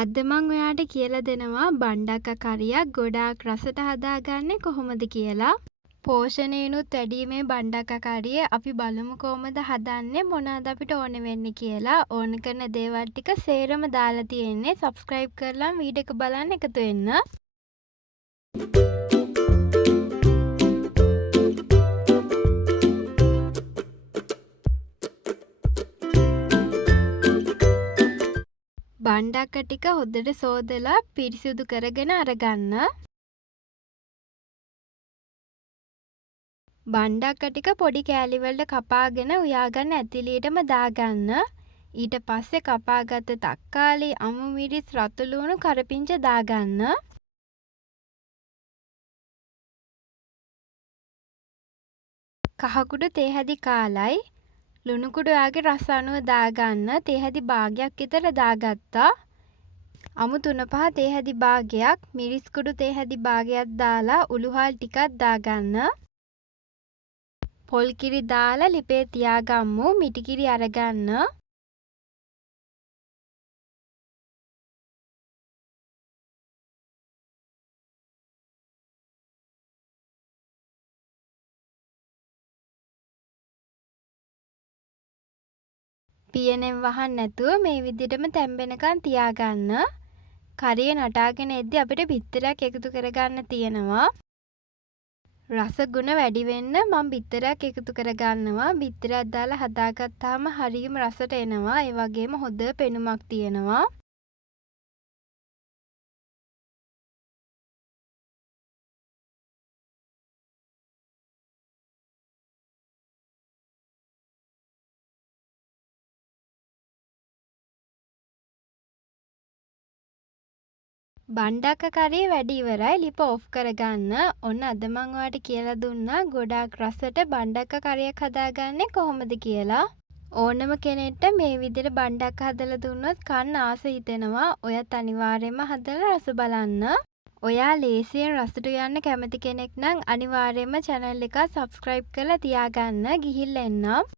අද මං ඔයාට කියලා දෙනවා බණ්ඩක්ක කරියක් ගොඩාක් රසට හදාගන්නේ කොහොමද කියලා. පෝෂණයනුත් වැඩි මේ බණ්ඩක්ක කරිය අපි බලමු කොහොමද හදන්නේ මොනවද අපිට ඕන වෙන්නේ කියලා. ඕන කරන දේවල් ටික සේරම දාලා තියෙන්නේ. subscribe කරලා වීඩියෝ එක බලන්න එකතු වෙන්න. බණ්ඩක්ක ටික හොඳට සෝදලා පිරිසිදු කරගෙන අරගන්න. බණ්ඩක්ක ටික පොඩි කෑලි වලට කපාගෙන උයාගන්න ඇතිලියටම දාගන්න. ඊට පස්සේ කපාගත්ත තක්කාලි, අමු මිරිස්, රතු ලුණු, කරපිංච දාගන්න. කහකුඩු තේ හැදි කාලයි. ලුණු කුඩු ඔයාගේ රස අනුව දාගන්න. තේ හැදි භාගයක් විතර දාගත්තා. අමු 3-5 තේ හැදි භාගයක්, මිරිස් කුඩු තේ හැදි භාගයක් දාලා උළුහල් ටිකක් දාගන්න. පොල් කිරි දාලා ලිපේ තියාගම්මු. මිටි කිරි අරගන්න. පියනෙන් වහන්න නැතුව මේ විදිහටම තැම්බෙනකන් තියාගන්න. කරිය නටාගෙන එද්දි අපිට බිත්තරයක් එකතු කරගන්න තියෙනවා. රස ගුණ වැඩි වෙන්න මම බිත්තරයක් එකතු කරගන්නවා. බිත්තරයක් දාලා හදාගත්තාම හරියම රසට එනවා. ඒ වගේම හොඳ පෙනුමක් තියෙනවා. බණ්ඩක්ක කරිය වැඩි ඉවරයි. ලිප ඔෆ් කරගන්න. ඔන්න අද මං ඔයාලට කියලා දුන්නා ගොඩාක් රසට බණ්ඩක්ක කරියක් හදාගන්නේ කොහොමද කියලා. ඕනම කෙනෙක්ට මේ විදිහට බණ්ඩක්ක හදලා දුන්නොත් කන්න ආස හිතෙනවා. ඔයත් අනිවාර්යයෙන්ම හදලා රස බලන්න. ඔයා ලේසියෙන් රසට යන්න කැමති කෙනෙක් නම් අනිවාර්යයෙන්ම channel එක subscribe කරලා තියාගන්න. ගිහිල්ලා එන්නම්.